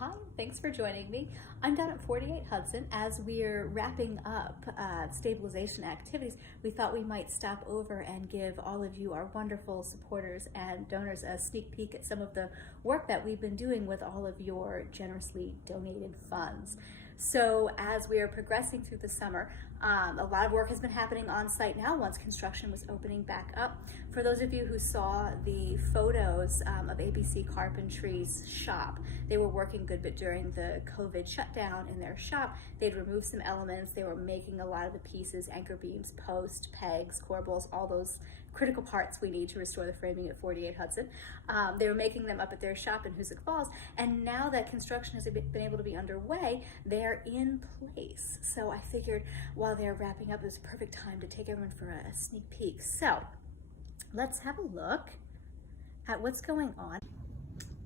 Hi, thanks for joining me. I'm down at 48 Hudson. As we're wrapping up stabilization activities, we thought we might stop over and give all of you, our wonderful supporters and donors, a sneak peek at some of the work that we've been doing with all of your generously donated funds. So as we are progressing through the summer, a lot of work has been happening on site now once construction was opening back up. For those of you who saw the photos of ABC Carpentry's shop, they were working good, but during the COVID shutdown in their shop, they'd removed some elements. They were making a lot of the pieces, anchor beams, posts, pegs, corbels, all those critical parts we need to restore the framing at 48 Hudson. They were making them up at their shop in Hoosick Falls, and now that construction has been able to be underway, they're in place. So I figured while they're wrapping up, it was a perfect time to take everyone for a sneak peek. So let's have a look at what's going on.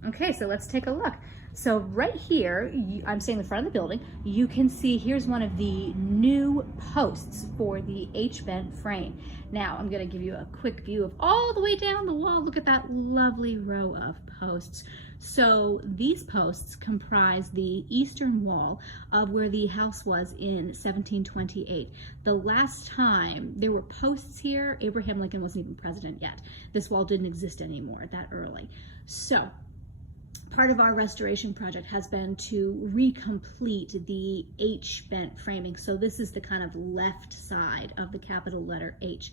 Okay, so let's take a look. So right here, I'm staying in the front of the building. You can see here's one of the new posts for the H-bent frame. Now I'm gonna give you a quick view of all the way down the wall. Look at that lovely row of posts. So these posts comprise the eastern wall of where the house was in 1728. The last time there were posts here, Abraham Lincoln wasn't even president yet. This wall didn't exist anymore that early. So part of our restoration project has been to recomplete the H-bent framing. So this is the kind of left side of the capital letter H.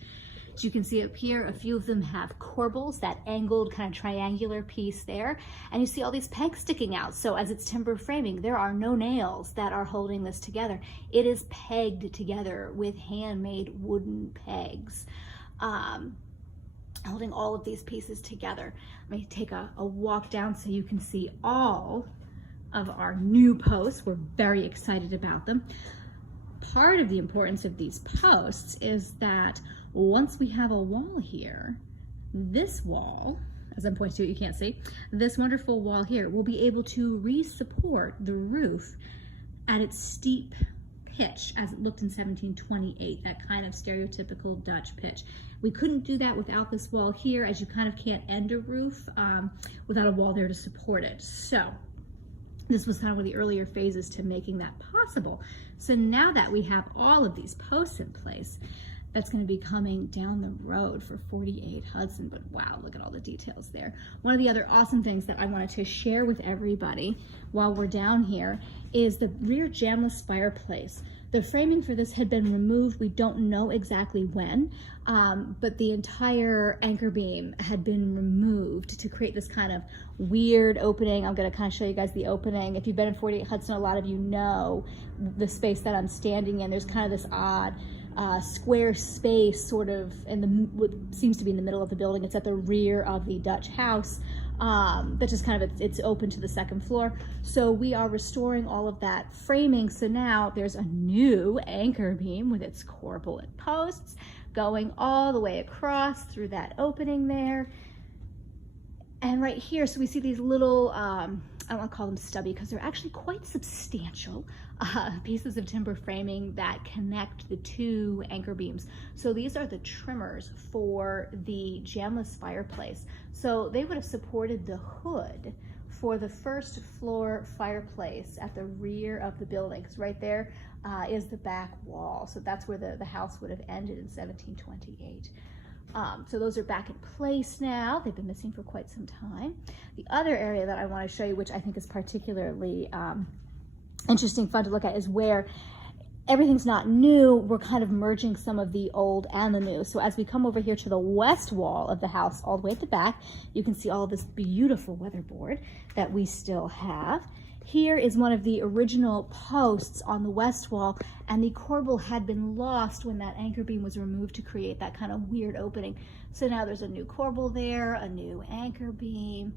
As you can see up here, a few of them have corbels, that angled kind of triangular piece there. And you see all these pegs sticking out. So as it's timber framing, there are no nails that are holding this together. It is pegged together with handmade wooden pegs. Holding all of these pieces together. Let me take a walk down so you can see all of our new posts. We're very excited about them. Part of the importance of these posts is that once we have a wall here, this wall, as I'm pointing to it, you can't see, this wonderful wall here will be able to re-support the roof at its steep pitch as it looked in 1728, that kind of stereotypical Dutch pitch. We couldn't do that without this wall here, as you kind of can't end a roof without a wall there to support it. So this was kind of one of the earlier phases to making that possible. So now that we have all of these posts in place, that's going to be coming down the road for 48 Hudson, but wow, look at all the details there. One of the other awesome things that I wanted to share with everybody while we're down here is the rear jambless fireplace. The framing for this had been removed. We don't know exactly when, but the entire anchor beam had been removed to create this kind of weird opening. I'm going to kind of show you guys the opening. If you've been in 48 Hudson, a lot of you know the space that I'm standing in. There's kind of this odd square space sort of in the what seems to be in the middle of the building. It's at the rear of the Dutch house. That just kind of, it's open to the second floor. So we are restoring all of that framing. So now there's a new anchor beam with its corbel and posts going all the way across through that opening there. And right here, so we see these little, I don't want to call them stubby because they're actually quite substantial pieces of timber framing that connect the two anchor beams. So these are the trimmers for the jambless fireplace. So they would have supported the hood for the first floor fireplace at the rear of the building, because right there is the back wall. So that's where the house would have ended in 1728. So those are back in place now. They've been missing for quite some time. The other area that I want to show you, which I think is particularly interesting, fun to look at, is where everything's not new. We're kind of merging some of the old and the new. So as we come over here to the west wall of the house, all the way at the back, you can see all of this beautiful weatherboard that we still have. Here is one of the original posts on the west wall, and the corbel had been lost when that anchor beam was removed to create that kind of weird opening. So now there's a new corbel there, a new anchor beam,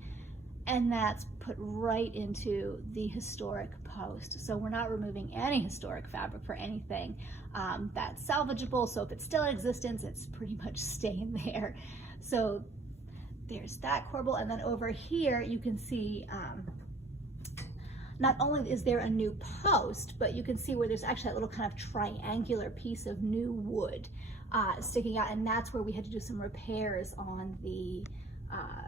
and that's put right into the historic post. So we're not removing any historic fabric for anything that's salvageable. So if it's still in existence, it's pretty much staying there. So there's that corbel, and then over here you can see not only is there a new post, but you can see where there's actually that little kind of triangular piece of new wood sticking out, and that's where we had to do some repairs on the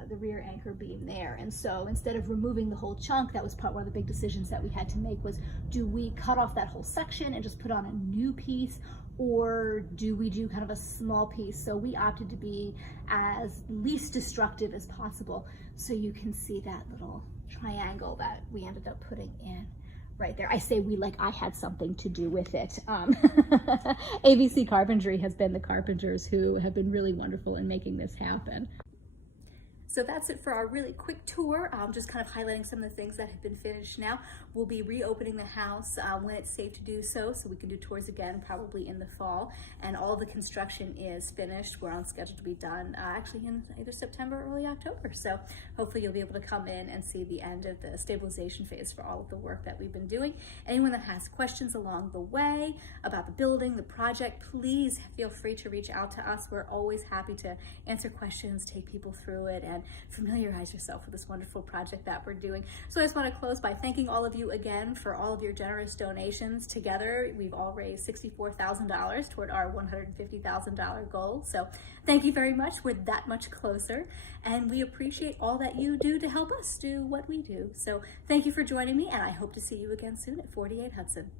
the rear anchor beam there. And so instead of removing the whole chunk, that was one of the big decisions that we had to make was, do we cut off that whole section and just put on a new piece, or do we do kind of a small piece? So we opted to be as least destructive as possible. So you can see that little triangle that we ended up putting in right there. I say we like I had something to do with it. ABC Carpentry has been the carpenters who have been really wonderful in making this happen. So that's it for our really quick tour, just kind of highlighting some of the things that have been finished now. We'll be reopening the house when it's safe to do so we can do tours again probably in the fall. And all the construction is finished. We're on schedule to be done actually in either September or early October. So hopefully you'll be able to come in and see the end of the stabilization phase for all of the work that we've been doing. Anyone that has questions along the way about the building, the project, please feel free to reach out to us. We're always happy to answer questions, take people through it, and familiarize yourself with this wonderful project that we're doing. So I just want to close by thanking all of you again for all of your generous donations. Together, we've all raised $64,000 toward our $150,000 goal. So thank you very much. We're that much closer, and we appreciate all that you do to help us do what we do. So thank you for joining me, and I hope to see you again soon at 48 Hudson.